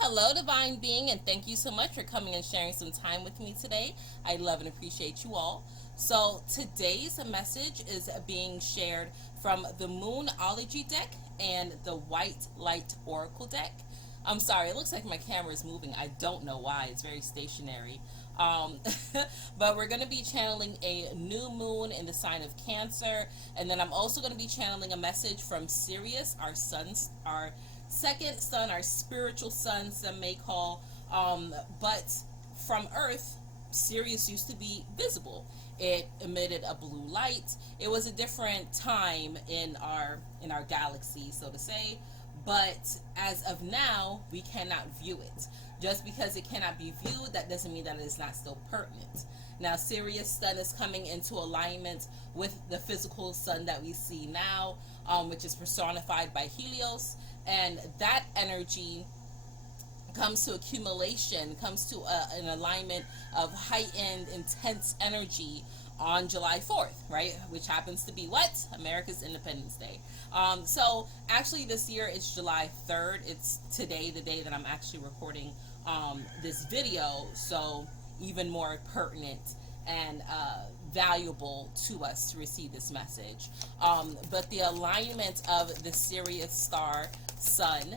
Hello, Divine Being, and thank you so much for coming and sharing some time with me today. I love and appreciate you all. So, today's message is being shared from the Moonology deck and the White Light Oracle deck. I'm sorry, it looks like my camera is moving. I don't know why, it's very stationary. Um, but we're going to be channeling a new moon in the sign of Cancer, and then I'm also going to be channeling a message from Sirius, our second sun, our spiritual sun, some may call. But from Earth, Sirius used to be visible. It emitted a blue light. It was a different time in our galaxy, so to say. But as of now, we cannot view it. Just because it cannot be viewed, that doesn't mean that it is not still pertinent. Now, Sirius Sun is coming into alignment with the physical sun that we see now, which is personified by Helios, and that energy comes to accumulation, comes to an alignment of heightened, intense energy on July 4th, right? Which happens to be what? America's Independence Day. So actually this year it's July 3rd. It's today, the day that I'm actually recording this video. So even more pertinent and valuable to us to receive this message. But the alignment of the Sirius star sun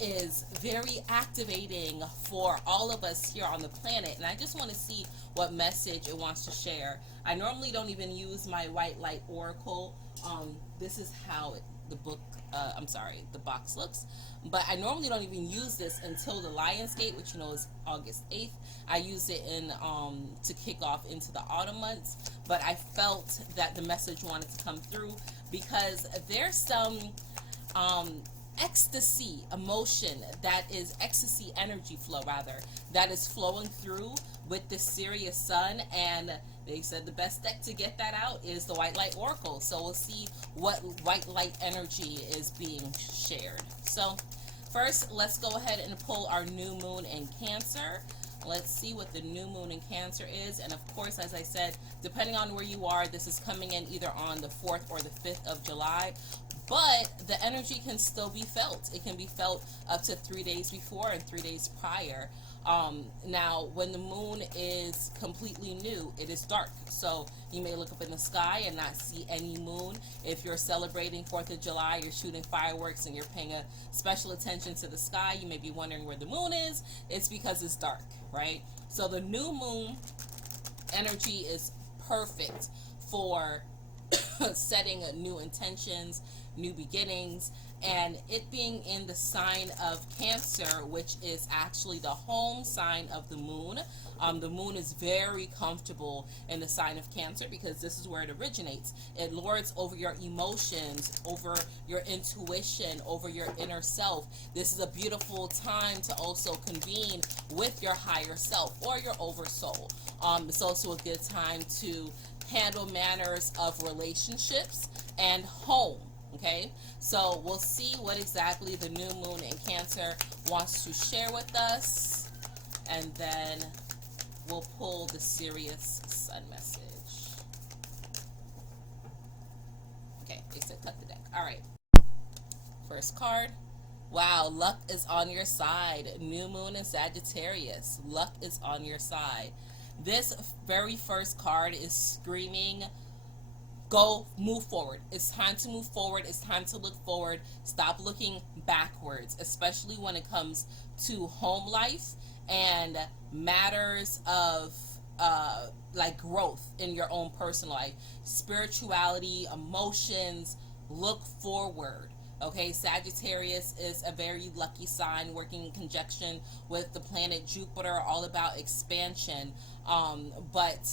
is very activating for all of us here on the planet, and I just want to see what message it wants to share. I normally don't even use my white light oracle. This is how the box looks, but I normally don't even use this until the Lionsgate, which is August 8th. I use it in to kick off into the autumn months, but I felt that the message wanted to come through because there's some ecstasy emotion, that is ecstasy energy flow rather, that is flowing through with the Sirius sun, and they said the best deck to get that out is the white light oracle. So we'll see what white light energy is being shared. So first, let's go ahead and pull our new moon in Cancer. Let's see what the new moon in Cancer is. And of course, as I said, depending on where you are, this is coming in either on the 4th or the 5th of July. But the energy can still be felt. It can be felt up to 3 days before and 3 days prior. Now, when the moon is completely new, it is dark. So you may look up in the sky and not see any moon. If you're celebrating 4th of July, you're shooting fireworks and you're paying a special attention to the sky, you may be wondering where the moon is. It's because it's dark, right? So the new moon energy is perfect for setting new intentions, new beginnings, and it being in the sign of Cancer, which is actually the home sign of the moon. The moon is very comfortable in the sign of Cancer because this is where it originates. It lords over your emotions, over your intuition, over your inner self. This is a beautiful time to also convene with your higher self or your oversoul. It's also a good time to handle matters of relationships and home. Okay, so we'll see what exactly the new moon in Cancer wants to share with us, and then we'll pull the Sirius Sun message. Okay, they said cut the deck. All right, first card. Wow, luck is on your side. New moon in Sagittarius. Luck is on your side. This very first card is screaming, go, move forward. It's time to move forward. It's time to look forward. Stop looking backwards, especially when it comes to home life and matters of like growth in your own personal life, spirituality, emotions. Look forward. Okay, Sagittarius is a very lucky sign, working in conjunction with the planet Jupiter, all about expansion. But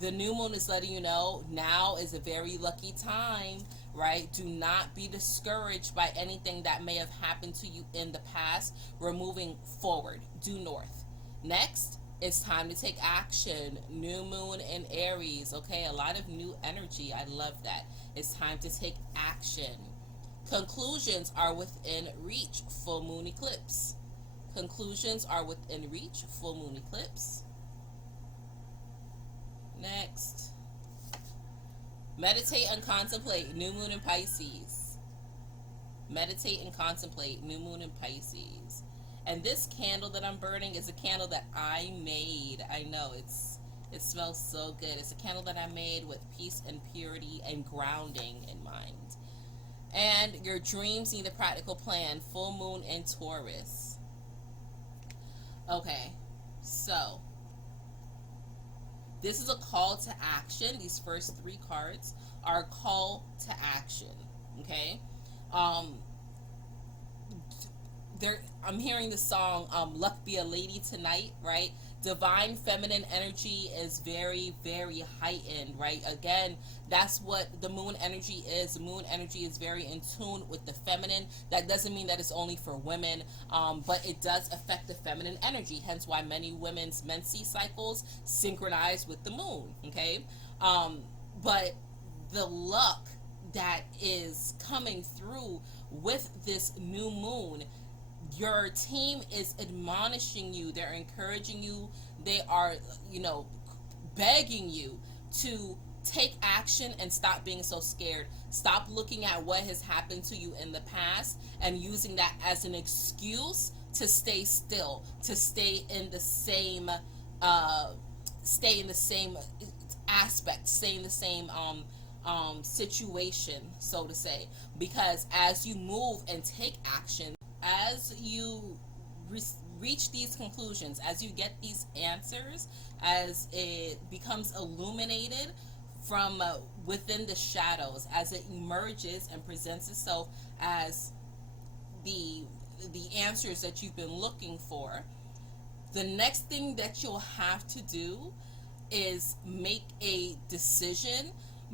the new moon is letting you know now is a very lucky time, right? Do not be discouraged by anything that may have happened to you in the past. We're moving forward, due north. Next, it's time to take action. New moon in Aries, okay? A lot of new energy. I love that. It's time to take action. Conclusions are within reach. Full moon eclipse. Conclusions are within reach. Full moon eclipse. Next, meditate and contemplate. New moon in Pisces. Meditate and contemplate. New moon in Pisces. And this candle that I'm burning is a candle that I made. I know it smells so good. It's a candle that I made with peace and purity and grounding in mind. And your dreams need a practical plan. Full moon in Taurus. Okay, so this is a call to action. These first three cards are a call to action. Okay, um, I'm hearing the song "Luck Be a Lady Tonight," right? Divine feminine energy is very, very heightened, right? Again, that's what the moon energy is. The moon energy is very in tune with the feminine. That doesn't mean that it's only for women, but it does affect the feminine energy, hence why many women's menstrual cycles synchronize with the moon, okay? But the luck that is coming through with this new moon, your team is admonishing you, they're encouraging you, they are, begging you to take action and stop being so scared. Stop looking at what has happened to you in the past and using that as an excuse to stay still, to stay in the same aspect, stay in the same situation, so to say, because as you move and take action, as you reach these conclusions, as you get these answers, as it becomes illuminated from within the shadows, as it emerges and presents itself as the answers that you've been looking for, the next thing that you'll have to do is make a decision,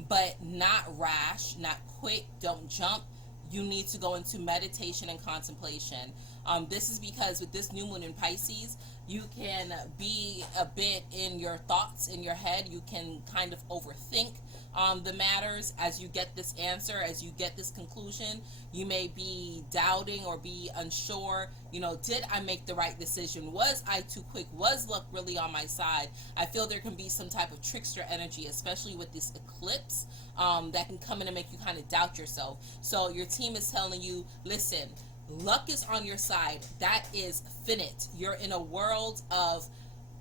but not rash, not quick, don't jump. You need to go into meditation and contemplation. This is because with this new moon in Pisces, you can be a bit in your thoughts, in your head. You can kind of overthink the matters as you get this answer, as you get this conclusion. You may be doubting or be unsure, did I make the right decision? Was I too quick? Was luck really on my side? I feel there can be some type of trickster energy, especially with this eclipse, that can come in and make you kind of doubt yourself. So your team is telling you, listen, luck is on your side. That is finite. You're in a world of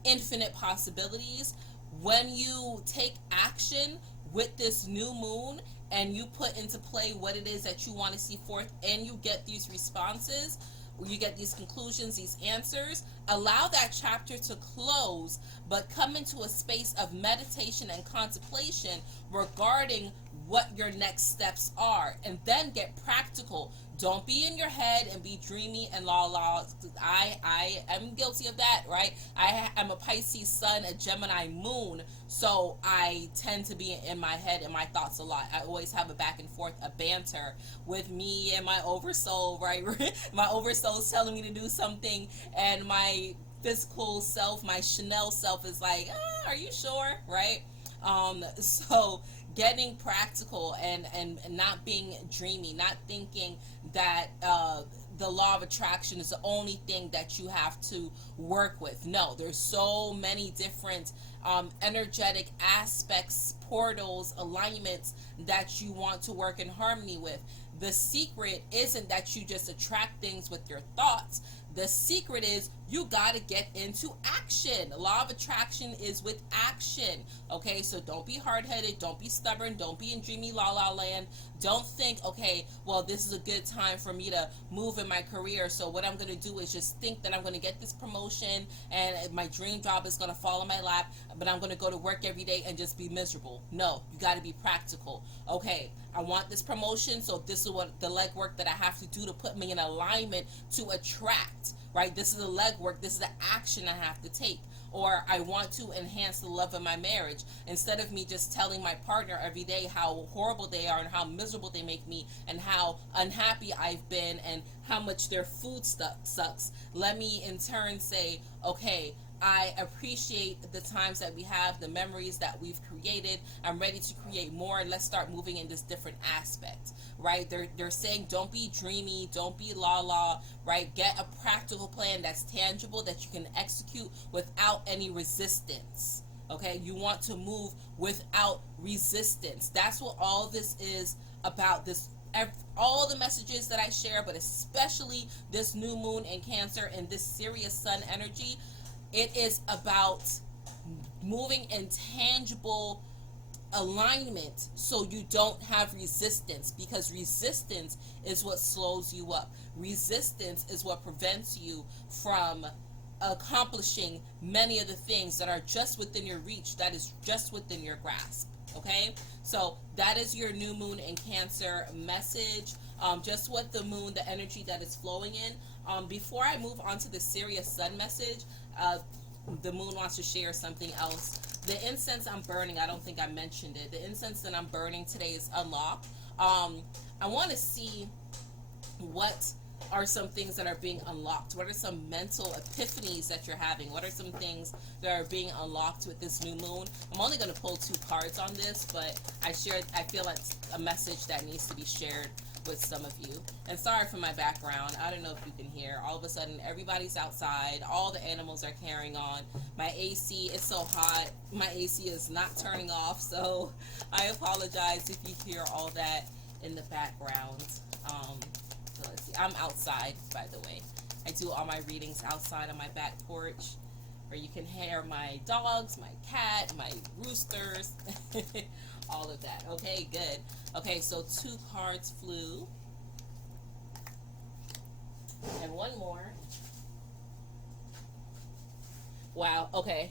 infinite possibilities. When you take action with this new moon and you put into play what it is that you want to see forth, and you get these responses, you get these conclusions, these answers, allow that chapter to close, but come into a space of meditation and contemplation regarding what your next steps are, and then get practical. Don't be in your head and be dreamy and la. I am guilty of that, right? I am a Pisces sun, a Gemini moon, so I tend to be in my head and my thoughts a lot. I always have a back and forth, a banter with me and my oversoul, right? My oversoul is telling me to do something, and my physical self, my Chanel self, is like, are you sure, right? So getting practical and not being dreamy, not thinking that the law of attraction is the only thing that you have to work with. No, there's so many different energetic aspects, portals, alignments that you want to work in harmony with. The secret isn't that you just attract things with your thoughts. The secret is you got to get into action. The law of attraction is with action. Okay, so don't be hard-headed. Don't be stubborn. Don't be in dreamy la land. Don't think, okay, well, this is a good time for me to move in my career, so what I'm going to do is just think that I'm going to get this promotion and my dream job is going to fall in my lap, but I'm going to go to work every day and just be miserable. No, you got to be practical. Okay, I want this promotion, so this is what the legwork that I have to do to put me in alignment to attract, right? This is the legwork. This is the action I have to take. Or I want to enhance the love of my marriage. Instead of me just telling my partner every day how horrible they are and how miserable they make me and how unhappy I've been and how much their food sucks, let me in turn say, okay, I appreciate the times that we have, the memories that we've created. I'm ready to create more. Let's start moving in this different aspect, right? They're saying don't be dreamy, don't be la, right? Get a practical plan that's tangible that you can execute without any resistance, okay? You want to move without resistance. That's what all this is about, this all the messages that I share, but especially this new moon in Cancer and this Sirius Sun energy, it is about moving in tangible alignment so you don't have resistance, because resistance is what slows you up. Resistance is what prevents you from accomplishing many of the things that are just within your reach, that is just within your grasp. Okay, so that is your new moon in Cancer message. Just what the moon, the energy that is flowing in. Before I move on to the Sirius Sun message, the moon wants to share something else. The incense I'm burning, I don't think I mentioned it. The incense that I'm burning today is unlocked. I want to see what are some things that are being unlocked. What are some mental epiphanies that you're having? What are some things that are being unlocked with this new moon? I'm only going to pull 2 cards on this, but I feel like it's a message that needs to be shared with some of you. And sorry for my background. I don't know if you can hear. All of a sudden, everybody's outside. All the animals are carrying on. My AC, it's so hot. My AC is not turning off, so I apologize if you hear all that in the background. So let's see. I'm outside, by the way. I do all my readings outside on my back porch, where you can hear my dogs, my cat, my roosters, all of that. Okay, good. Okay, so 2 cards flew. And 1 more. Wow, okay.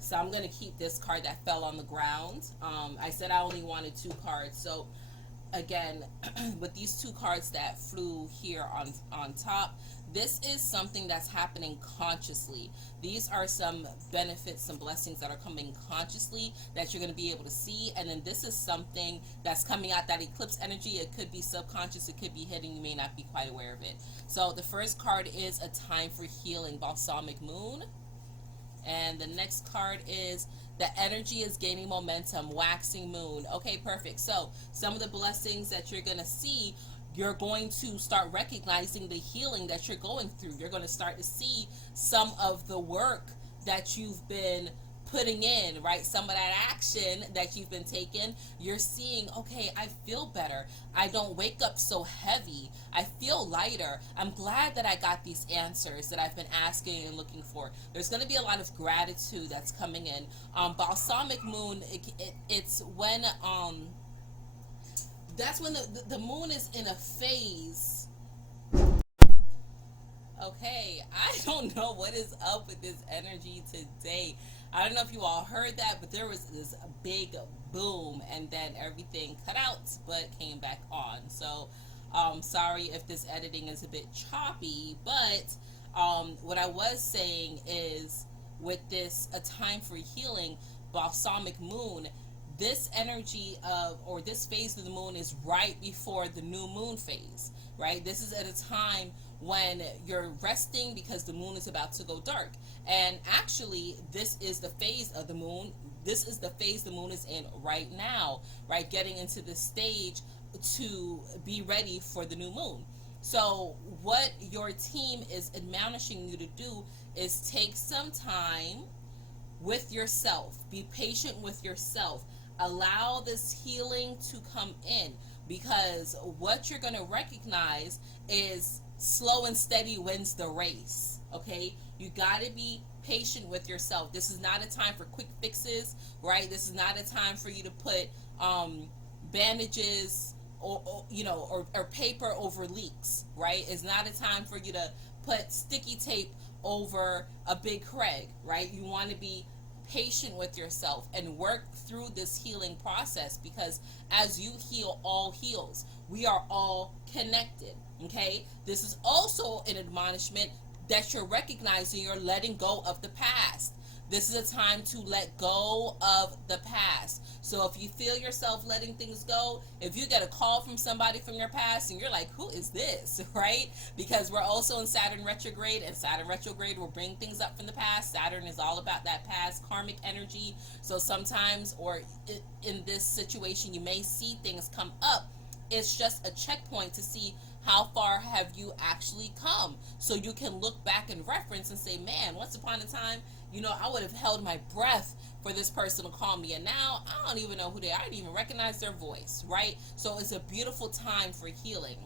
So I'm going to keep this card that fell on the ground. I said I only wanted 2 cards. So again, with these 2 cards that flew here on top, this is something that's happening consciously. These are some benefits, some blessings that are coming consciously that you're going to be able to see. And then this is something that's coming out, that eclipse energy. It could be subconscious, it could be hidden, you may not be quite aware of it. So the first card is a time for healing, balsamic moon. And the next card is the energy is gaining momentum, waxing moon. Okay, perfect. So some of the blessings that you're going to see, you're going to start recognizing the healing that you're going through. You're going to start to see some of the work that you've been putting in, right? Some of that action that you've been taking, you're seeing, okay, I feel better. I don't wake up so heavy. I feel lighter. I'm glad that I got these answers that I've been asking and looking for. There's going to be a lot of gratitude that's coming in. Balsamic moon, it's when, that's when the moon is in a phase. Okay, I don't know what is up with this energy today. I don't know if you all heard that, but there was this big boom and then everything cut out but came back on. So sorry if this editing is a bit choppy, but what I was saying is, with this a time for healing, balsamic moon, this energy of, or this phase of the moon is right before the new moon phase, right? This is at a time when you're resting because the moon is about to go dark. And actually, this is the phase of the moon. This is the phase the moon is in right now, right? Getting into the stage to be ready for the new moon. So what your team is admonishing you to do is take some time with yourself. Be patient with yourself. Allow this healing to come in, because what you're going to recognize is slow and steady wins the race. Okay, you got to be patient with yourself. This is not a time for quick fixes, right? This is not a time for you to put bandages or paper over leaks, right? It's not a time for you to put sticky tape over a big crag, right? You want to be patient with yourself and work through this healing process, because as you heal, all heals. We are all connected. Okay, this is also an admonishment that you're recognizing you're letting go of the past. This is a time to let go of the past. So if you feel yourself letting things go, if you get a call from somebody from your past and you're like, who is this, right? Because we're also in Saturn retrograde, and Saturn retrograde will bring things up from the past. Saturn is all about that past karmic energy. So sometimes, or in this situation, you may see things come up. It's just a checkpoint to see how far have you actually come, so you can look back and reference and say, man, once upon a time, I would have held my breath for this person to call me, and now I don't even know who they are. I didn't even recognize their voice, right? So it's a beautiful time for healing.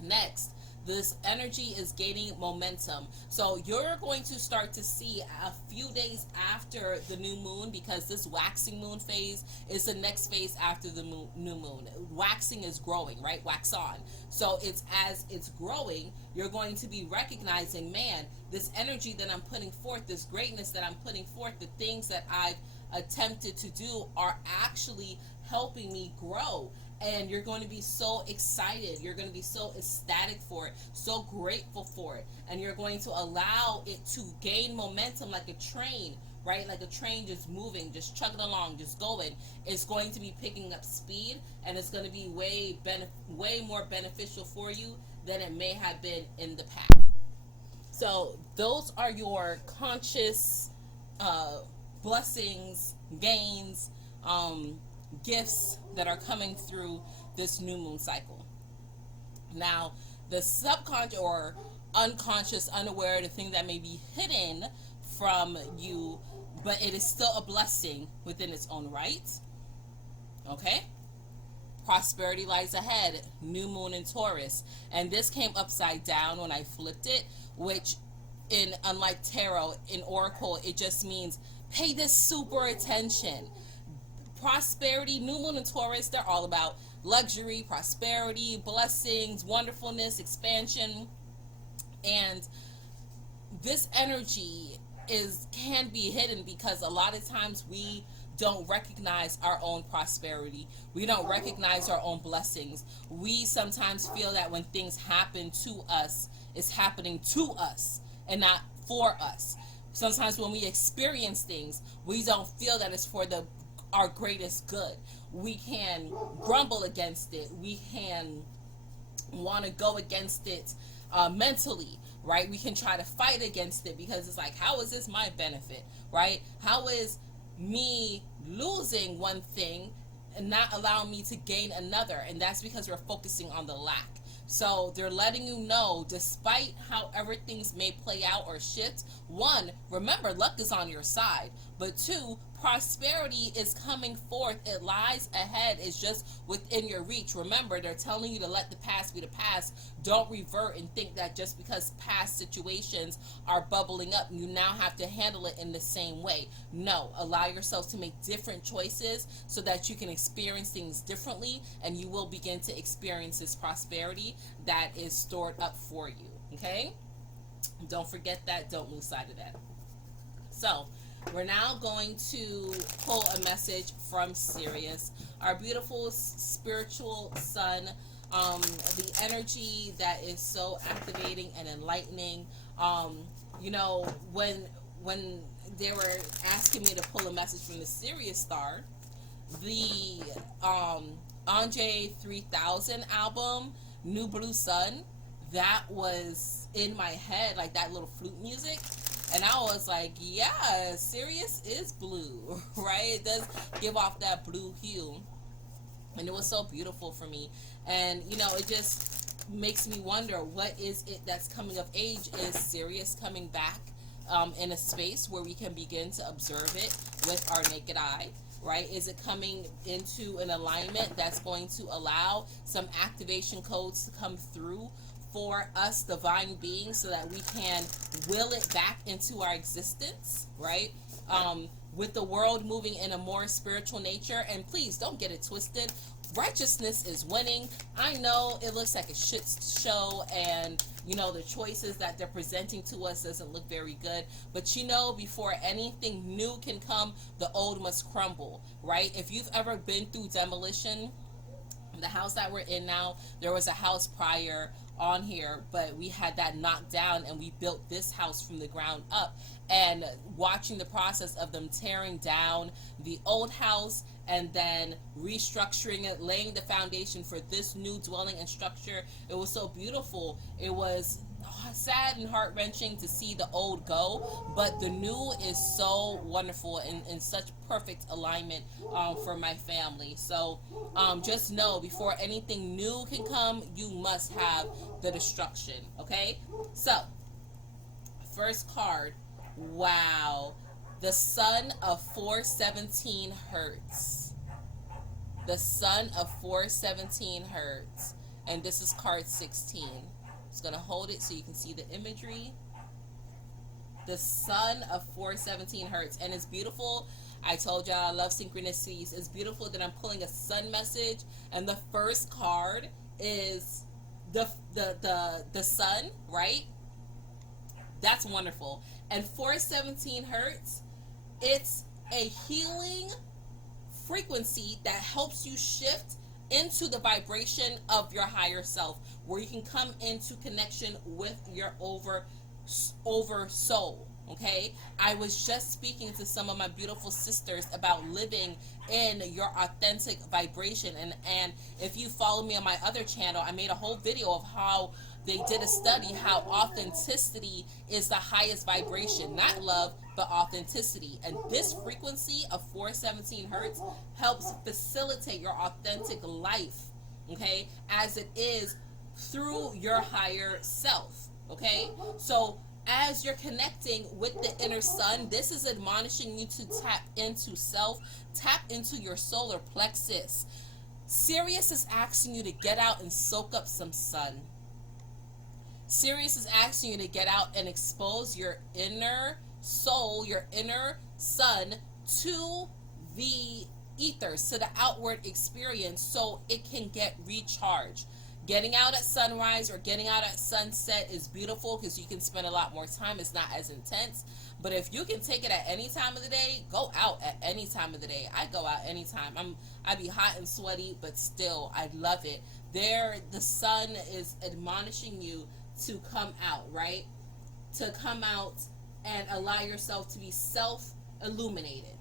Next, this energy is gaining momentum. So you're going to start to see a few days after the new moon, because this waxing moon phase is the next phase after the new moon. Waxing is growing, right? Wax on. So it's as it's growing, you're going to be recognizing, man, this energy that I'm putting forth, this greatness that I'm putting forth, the things that I've attempted to do are actually helping me grow. And you're going to be so excited, you're going to be so ecstatic for it, so grateful for it, and you're going to allow it to gain momentum like a train, right? Like a train just moving, just chugging along, just going. It's going to be picking up speed, and it's going to be way more beneficial for you than it may have been in the past. So those are your conscious blessings, gains, gifts that are coming through this new moon cycle. Now, the subconscious or unconscious, unaware, the thing that may be hidden from you, but it is still a blessing within its own right. Okay? Prosperity lies ahead, new moon in Taurus. And this came upside down when I flipped it, which in unlike tarot, in oracle, it just means pay this super attention. Prosperity, new moon and Taurus, they're all about luxury, prosperity, blessings, wonderfulness, expansion. And this energy can be hidden because a lot of times we don't recognize our own prosperity. We don't recognize our own blessings. We sometimes feel that when things happen to us, it's happening to us and not for us. Sometimes when we experience things, we don't feel that it's for our greatest good. We can grumble against it. We can want to go against it mentally, right? We can try to fight against it because it's like, how is this my benefit, right? How is me losing one thing and not allowing me to gain another? And that's because we're focusing on the lack. So they're letting you know, despite however things may play out or shift, one, remember, luck is on your side. But two, prosperity is coming forth. It lies ahead. It's just within your reach. Remember, they're telling you to let the past be the past. Don't revert and think that just because past situations are bubbling up, you now have to handle it in the same way. No, allow yourself to make different choices so that you can experience things differently, and you will begin to experience this prosperity that is stored up for you. Okay? Don't forget that. Don't lose sight of that. So, we're now going to pull a message from Sirius, our beautiful spiritual sun, the energy that is so activating and enlightening. When they were asking me to pull a message from the Sirius star, the Andre 3000 album, New Blue Sun, that was in my head, like that little flute music. And I was like, yeah, Sirius is blue, right? It does give off that blue hue. And it was so beautiful for me. And, it just makes me wonder, what is it that's coming of age? Is Sirius coming back in a space where we can begin to observe it with our naked eye, right? Is it coming into an alignment that's going to allow some activation codes to come through for us divine beings so that we can will it back into our existence, right? With the world moving in a more spiritual nature. And please don't get it twisted. Righteousness is winning. I know it looks like a shit show, and the choices that they're presenting to us doesn't look very good, but before anything new can come, the old must crumble, right? If you've ever been through demolition, the house that we're in now, there was a house prior on here, but we had that knocked down and we built this house from the ground up. And watching the process of them tearing down the old house and then restructuring it, laying the foundation for this new dwelling and structure, it was so beautiful. It was sad and heart-wrenching to see the old go, but the new is so wonderful and in such perfect alignment for my family. So just know, before anything new can come, you must have the destruction. Okay, so first card, wow, The Sun of 417 Hertz. The Sun of 417 Hertz. And this is card 16. Just going to hold it so you can see the imagery. The Sun of 417 Hertz. And it's beautiful. I told y'all I love synchronicities. It's beautiful that I'm pulling a sun message, and the first card is the sun, right? That's wonderful. And 417 Hertz, it's a healing frequency that helps you shift into the vibration of your higher self, where you can come into connection with your over soul. Okay, I was just speaking to some of my beautiful sisters about living in your authentic vibration, and if you follow me on my other channel, I made a whole video of how they did a study how authenticity is the highest vibration, not love but authenticity. And this frequency of 417 Hertz helps facilitate your authentic life, okay, as it is through your higher self. Okay, so as you're connecting with the inner sun, this is admonishing you to tap into self, tap into your solar plexus. Sirius is asking you to get out and soak up some sun. Sirius is asking you to get out and expose your inner soul, your inner sun, to the ethers, to the outward experience, so it can get recharged. Getting out at sunrise or getting out at sunset is beautiful because you can spend a lot more time. It's not as intense. But if you can take it at any time of the day, go out at any time of the day. I go out anytime. I be hot and sweaty, but still, I love it. The sun is admonishing you to come out, right? To come out and allow yourself to be self-illuminated.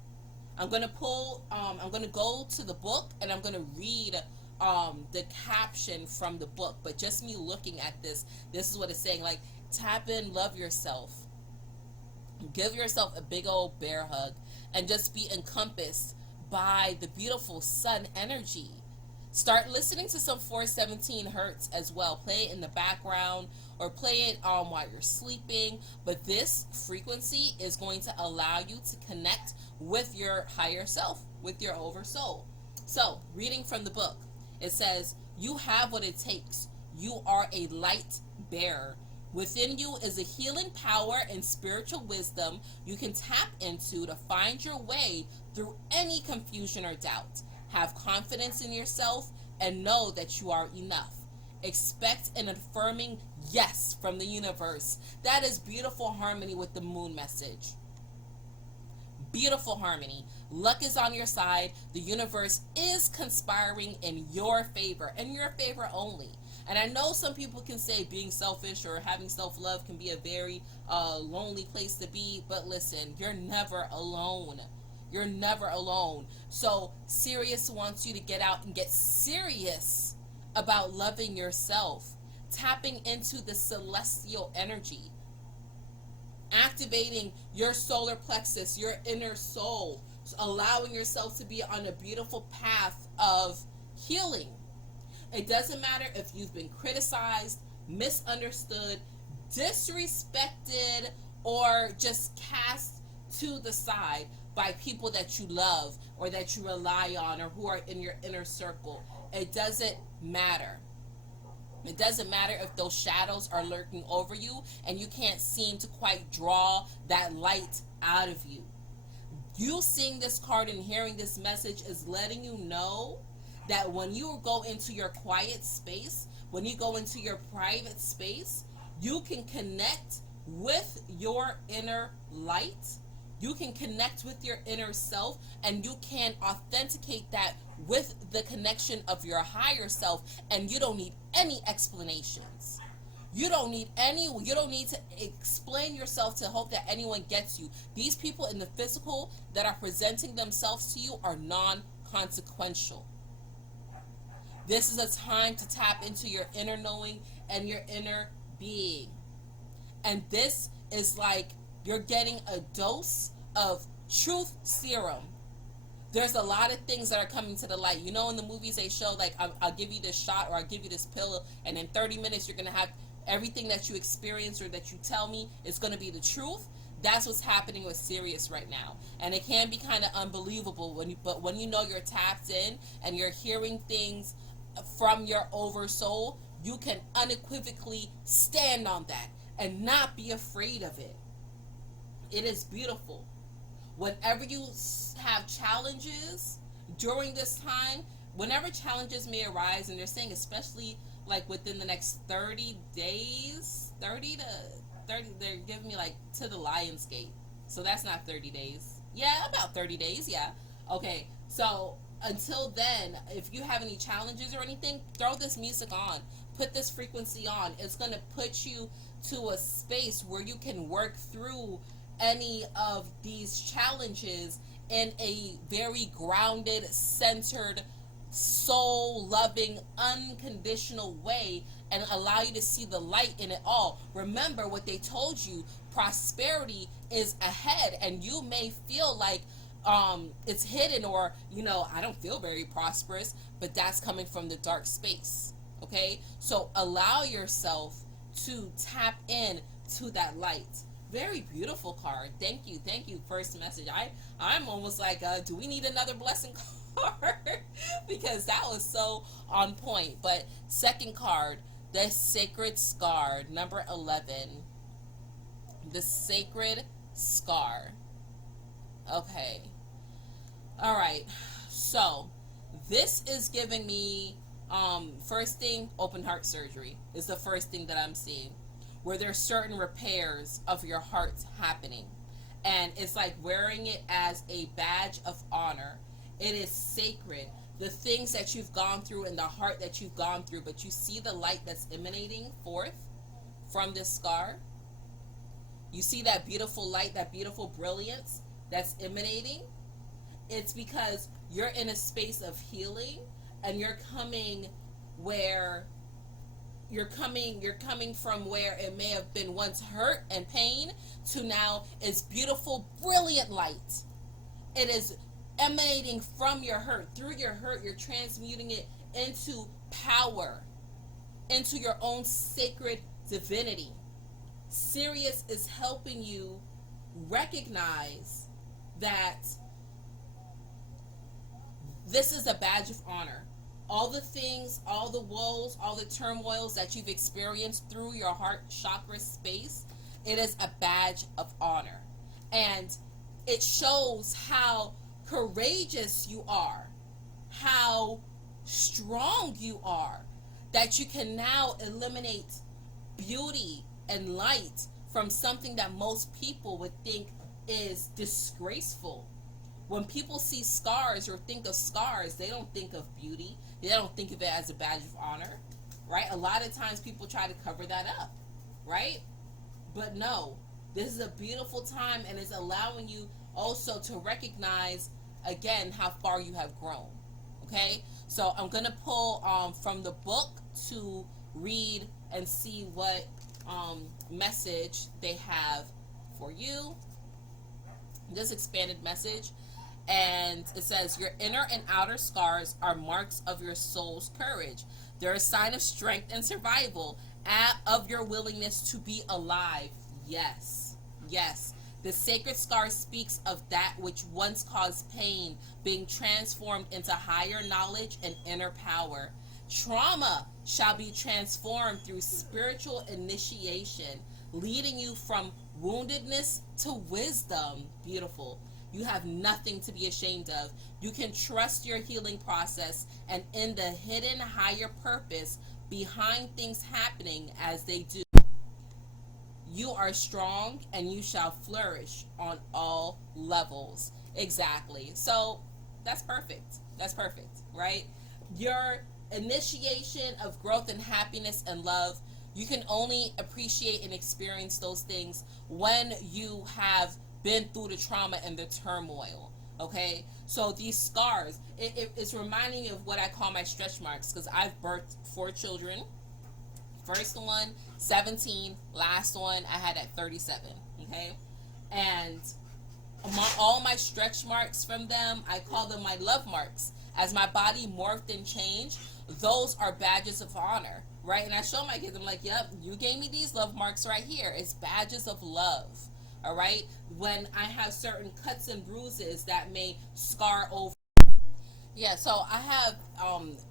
I'm going to go to the book, and I'm going to read the caption from the book. But just me looking at this is what it's saying. Like, tap in, love yourself, give yourself a big old bear hug, and just be encompassed by the beautiful sun energy. Start listening to some 417 Hertz as well. Play it in the background or play it while you're sleeping. But this frequency is going to allow you to connect with your higher self, with your oversoul. So, reading from the book, it says, you have what it takes. You are a light bearer. Within you is a healing power and spiritual wisdom you can tap into to find your way through any confusion or doubt. Have confidence in yourself and know that you are enough. Expect an affirming yes from the universe. That is beautiful harmony with the moon message. Beautiful harmony. Luck is on your side. The universe is conspiring in your favor, and your favor only. And I know some people can say being selfish or having self-love can be a very lonely place to be, but listen, you're never alone. You're never alone. So Sirius wants you to get out and get serious about loving yourself, tapping into the celestial energy, activating your solar plexus, your inner soul, allowing yourself to be on a beautiful path of healing. It doesn't matter if you've been criticized, misunderstood, disrespected, or just cast to the side by people that you love or that you rely on or who are in your inner circle. It doesn't matter. It doesn't matter if those shadows are lurking over you and you can't seem to quite draw that light out of you. You seeing this card and hearing this message is letting you know that when you go into your quiet space, when you go into your private space, you can connect with your inner light. You can connect with your inner self, and you can authenticate that with the connection of your higher self, and you don't need any explanations. You don't need to explain yourself to hope that anyone gets you. These people in the physical that are presenting themselves to you are non-consequential. This is a time to tap into your inner knowing and your inner being. And this is like you're getting a dose of truth serum. There's a lot of things that are coming to the light. You know, in the movies they show, like, I'll give you this shot or I'll give you this pill, and in 30 minutes you're going to have everything that you experience or that you tell me is going to be the truth. That's what's happening with Sirius right now. And it can be kind of unbelievable when you know you're tapped in and you're hearing things from your oversoul, you can unequivocally stand on that and not be afraid of it. It is beautiful. Whenever you have challenges during this time, whenever challenges may arise, and they're saying especially like within the next 30 days, 30 to 30, they're giving me like to the Lion's Gate. So that's not 30 days. Yeah, about 30 days, yeah. Okay, so until then, if you have any challenges or anything, throw this music on. Put this frequency on. It's going to put you to a space where you can work through any of these challenges in a very grounded, centered, soul loving, unconditional way, and allow you to see the light in it all. Remember what they told you, prosperity is ahead, and you may feel like it's hidden, or I don't feel very prosperous, but that's coming from the dark space. Okay, so allow yourself to tap in to that light. Very beautiful card. Thank you, first message. I'm almost like, do we need another blessing card? Because that was so on point. But second card, the Sacred Scar, number 11. The Sacred Scar. Okay. All right. So this is giving me, first thing, open heart surgery is the first thing that I'm seeing, where there's certain repairs of your heart happening. And it's like wearing it as a badge of honor. It is sacred. The things that you've gone through and the heart that you've gone through, but you see the light that's emanating forth from this scar. You see that beautiful light, that beautiful brilliance that's emanating. It's because you're in a space of healing, and you're coming from where it may have been once hurt and pain to now is beautiful, brilliant light. It is emanating from your hurt. Through your hurt, you're transmuting it into power, into your own sacred divinity. Sirius is helping you recognize that this is a badge of honor. All the things, all the woes, all the turmoils that you've experienced through your heart chakra space, it is a badge of honor. And it shows how courageous you are, how strong you are, that you can now eliminate beauty and light from something that most people would think is disgraceful. When people see scars or think of scars, they don't think of beauty. They don't think of it as a badge of honor, right? A lot of times people try to cover that up, right? But no, this is a beautiful time, and it's allowing you also to recognize, again, how far you have grown, okay? So I'm going to pull from the book to read and see what message they have for you. This expanded message. And it says, your inner and outer scars are marks of your soul's courage. They're a sign of strength and survival, of your willingness to be alive. Yes, yes. The sacred scar speaks of that which once caused pain being transformed into higher knowledge and inner power. Trauma shall be transformed through spiritual initiation, leading you from woundedness to wisdom. Beautiful. You have nothing to be ashamed of. You can trust your healing process and in the hidden higher purpose behind things happening as they do. You are strong and you shall flourish on all levels. Exactly. So that's perfect. That's perfect, right? Your initiation of growth and happiness and love, you can only appreciate and experience those things when you have been through the trauma and the turmoil. Okay, so these scars, it's reminding me of what I call my stretch marks, because I've birthed 4 children. First one 17, last one I had at 37. Okay, and all my stretch marks from them, I call them my love marks. As my body morphed and changed, those are badges of honor, right? And I show my kids, I'm like, yep, you gave me these love marks right here. It's badges of love. All right. When I have certain cuts and bruises that may scar over. Yeah, so I have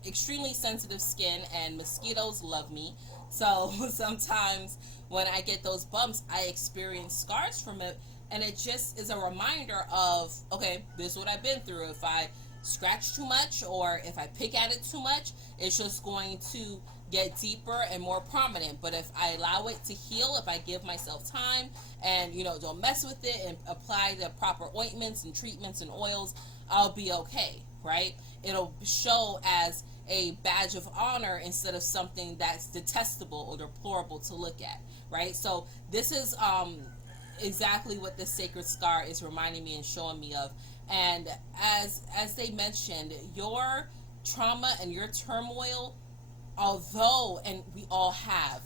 extremely sensitive skin, and mosquitoes love me. So sometimes when I get those bumps, I experience scars from it, and it just is a reminder of, okay, this is what I've been through. If I scratch too much or if I pick at it too much, it's just going to get deeper and more prominent. But if I allow it to heal, if I give myself time and don't mess with it and apply the proper ointments and treatments and oils, I'll be okay, right? It'll show as a badge of honor instead of something that's detestable or deplorable to look at, right? So this is exactly what this sacred scar is reminding me and showing me of. And as they mentioned, your trauma and your turmoil, although, and we all have,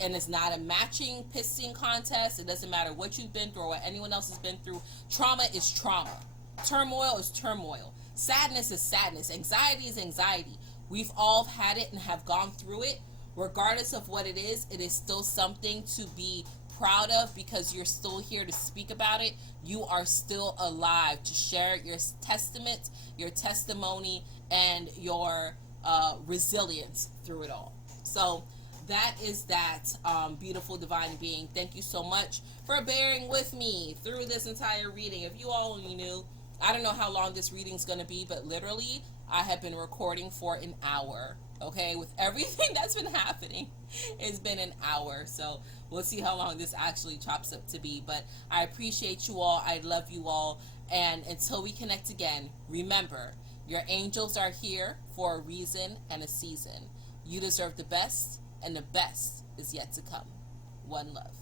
and it's not a matching pissing contest. It doesn't matter what you've been through or what anyone else has been through. Trauma is trauma. Turmoil is turmoil. Sadness is sadness. Anxiety is anxiety. We've all had it and have gone through it. Regardless of what it is still something to be proud of, because you're still here to speak about it. You are still alive to share your testament, your testimony, and your resilience through it all. So that is that, beautiful divine being. Thank you so much for bearing with me through this entire reading. If you all only knew, I don't know how long this reading's going to be, but literally I have been recording for an hour. Okay, with everything that's been happening, it's been an hour. So we'll see how long this actually chops up to be. But I appreciate you all. I love you all. And until we connect again, remember, your angels are here for a reason and a season. You deserve the best, and the best is yet to come. One love.